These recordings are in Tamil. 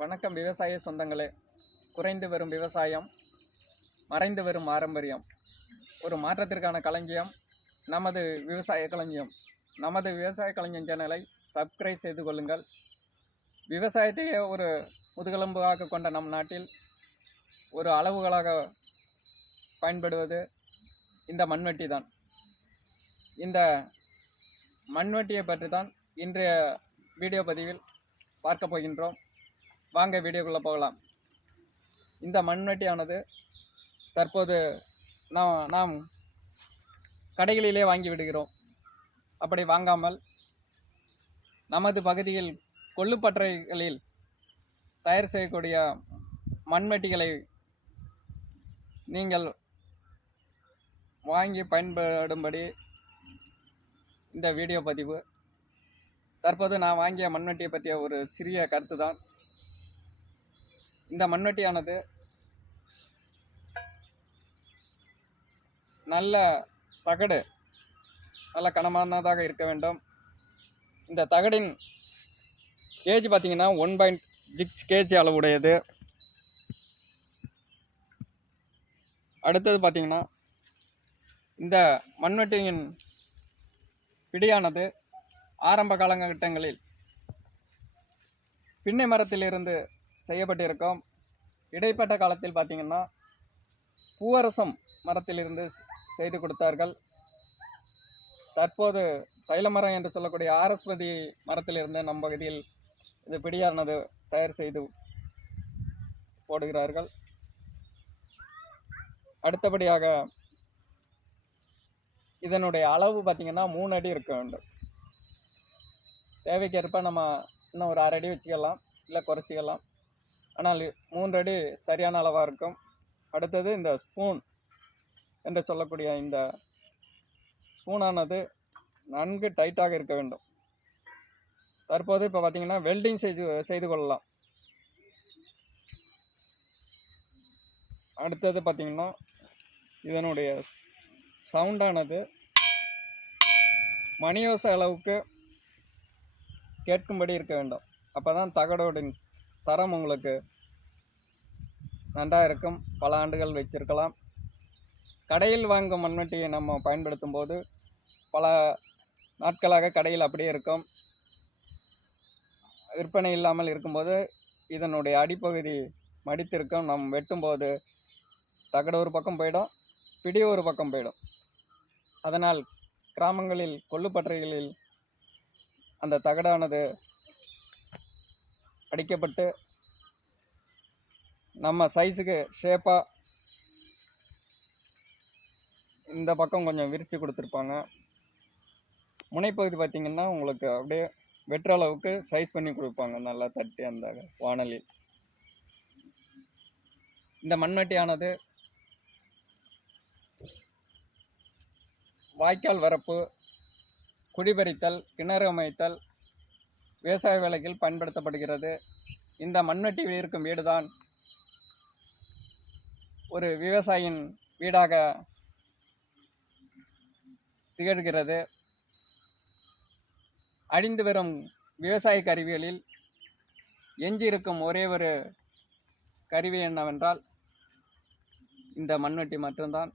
வணக்கம். விவசாய சொந்தங்களே குறைந்து வரும் விவசாயம் மறைந்து வரும் பாரம்பரியம். ஒரு மாற்றத்திற்கான களஞ்சியம் நமது விவசாய களஞ்சியம். நமது விவசாய களஞ்சியம் சேனலை சப்ஸ்கிரைப் செய்து கொள்ளுங்கள். விவசாயத்தையே ஒரு முதுகெலும்பாக கொண்ட நம் நாட்டில் ஒரு அளவுகளாக பயன்படுவது இந்த மண்வெட்டி தான். இந்த மண்வெட்டியை பற்றி தான் இன்றைய வீடியோ பதிவில் பார்க்க போகின்றோம். வாங்க வீடியோக்குள்ளே போகலாம். இந்த மண்வெட்டியானது தற்போது நாம் நாம் கடைகளிலே வாங்கி விடுகிறோம். அப்படி வாங்காமல் நமது பகுதியில் கொள்ளுப்பற்றைகளில் தயார் செய்யக்கூடிய மண்வெட்டிகளை நீங்கள் வாங்கி பயன்படும்படி இந்த வீடியோ பதிவு. தற்போது நான் வாங்கிய மண்வெட்டியை பற்றிய ஒரு சிறிய கருத்து தான் இந்த மண்வெட்டியானது நல்ல தகடு நல்ல கனமானதாக இருக்க வேண்டும். இந்த தகடின் கேஜ் பார்த்தீங்கன்னா ஒன் பாயிண்ட் சிக்ஸ் கேஜி அளவுடையது. அடுத்தது பார்த்தீங்கன்னா இந்த மண்வெட்டியின் பிடியானது ஆரம்ப காலகட்டங்களில் பின்னை மரத்திலிருந்து செய்யப்பட்டிருக்கும். இடைப்பட்ட காலத்தில் பார்த்தீங்கன்னா பூவரசம் மரத்திலிருந்து செய்து கொடுத்தார்கள். தற்போது தைல மரம் என்று சொல்லக்கூடிய ஆரஸ்பதி மரத்திலிருந்து நம் பகுதியில் இது பிடியானது தயார் செய்து போடுகிறார்கள். அடுத்தபடியாக இதனுடைய அளவு பார்த்திங்கன்னா மூணு அடி இருக்க வேண்டும். தேவைக்கேற்ப நம்ம இன்னும் ஒரு அரை அடி வச்சுக்கலாம் இல்லை குறைச்சிக்கலாம். ஆனால் மூன்று அடி சரியான அளவாக இருக்கும். அடுத்தது இந்த ஸ்பூன் என்று சொல்லக்கூடிய இந்த ஸ்பூனானது நன்கு டைட்டாக இருக்க வேண்டும். தற்போது இப்போ பார்த்தீங்கன்னா வெல்டிங் செய்து செய்து கொள்ளலாம். அடுத்தது பார்த்தீங்கன்னா இதனுடைய சவுண்டானது மணியோச அளவுக்கு கேட்கும்படி இருக்க வேண்டும். அப்போ தான் தகடோடின் தரம் உங்களுக்கு நன்றாக இருக்கும் பல ஆண்டுகள் வச்சிருக்கலாம் கடையில் வாங்கும் மண்வெட்டியை நம்ம பயன்படுத்தும் போது பல நாட்களாக கடையில் அப்படியே இருக்கும். விற்பனை இல்லாமல் இருக்கும்போது இதனுடைய அடிப்பகுதி மடித்திருக்கும். நம் வெட்டும்போது தகடு ஒரு பக்கம் போயிடும் பிடி ஒரு பக்கம் போயிடும். அதனால் கிராமங்களில் கொள்ளுப்பற்றைகளில் அந்த தகடானது அடிக்கப்பட்டு நம்ம சைஸுக்கு ஷேப்பாக இந்த பக்கம் கொஞ்சம் விரித்து கொடுத்துருப்பாங்க. முனைப்பகுதி பார்த்திங்கன்னா உங்களுக்கு அப்படியே வெட்டுற அளவுக்கு சைஸ் பண்ணி கொடுப்பாங்க. நல்லா தட்டி அந்த வானலில். இந்த மண்வெட்டியானது வாய்க்கால் வரப்பு குடிபறித்தல் கிணறு அமைத்தல் விவசாய வேலைகள் பயன்படுத்தப்படுகிறது. இந்த மண்வெட்டி இருக்கும் வீடுதான் ஒரு விவசாயியின் வீடாக திகழ்கிறது. அழிந்து வரும் விவசாய கருவிகளில் எஞ்சியிருக்கும் ஒரே ஒரு கருவி என்னவென்றால் இந்த மண்வெட்டி மட்டும்தான்.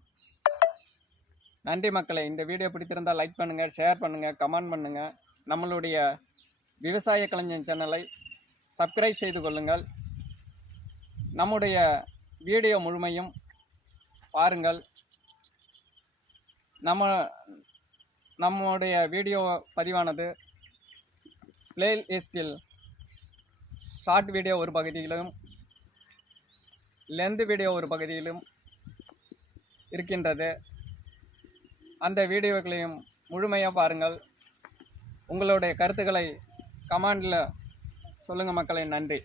நன்றி மக்களை இந்த வீடியோ பிடித்திருந்தால் லைக் பண்ணுங்கள் ஷேர் பண்ணுங்கள் கமெண்ட் பண்ணுங்கள் நம்மளுடைய விவசாய கலைஞன் சேனலை சப்ஸ்கிரைப் செய்து கொள்ளுங்கள். நம்முடைய வீடியோ முழுமையும் பாருங்கள். நம்ம நம்முடைய வீடியோ பதிவானது பிளேலிஸ்டில் ஷார்ட் வீடியோ ஒரு பகுதியிலும் லென்த் வீடியோ ஒரு பகுதியிலும் இருக்கின்றது. அந்த வீடியோக்களையும் முழுமையாக பாருங்கள். உங்களுடைய கருத்துக்களை கமெண்டில் சொல்லுங்கள் மக்களை நன்றி.